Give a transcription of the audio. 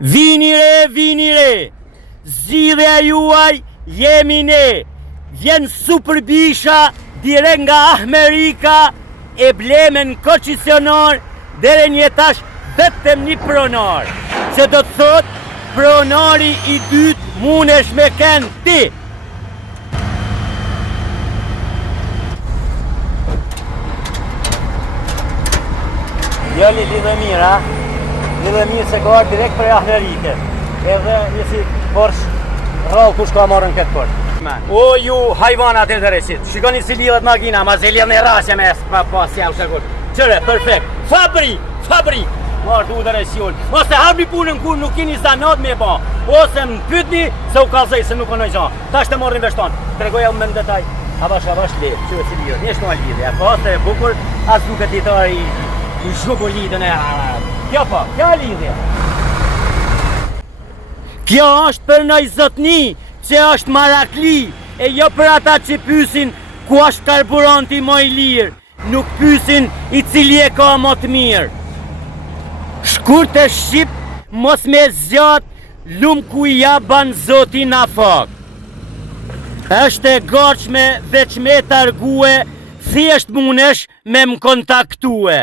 Vini re, zgjidhja juaj jemi ne. Vjen Superbisha direkt nga Amerika e blemen koncesionar dere një tash vetëm një pronar. Që do të thot, pronari i dytë munesh me ken ti. Jo lidhe mirë, ha? Lidhe mirë se ka arë direkt për Amerike. Edhe njësi Porsche rrallë kush ka marrën këtë Porsche. O ju hajvanat e interesit, shikoni si lidhet makina, ma se lidh në rasja me pas jau shakut. Qëre, perfekt, fabri, marrë të interesjon. Ose harbi punën kur nuk kini zanat me ba, ose më pytni se u kalzej se nuk onoj gjan. Ta shte marrë investon, të regoja me në detaj, avash lidh, qëve si lidh, njështë në lidh, e pas të e bukur, as duke ti të i zhubu lidhën e kjo po, kjo lidhje. Kjo është për nëj zotni, që është marakli, e jo për ata që pysin ku është karburanti më i lirë, nuk pysin i cili e ka më të mirë. Shkurt e shqip, mos me zjat, lumë ku ja ban zoti na fak. Është e gatshme veç me targue, thjesht munesh me më kontaktue.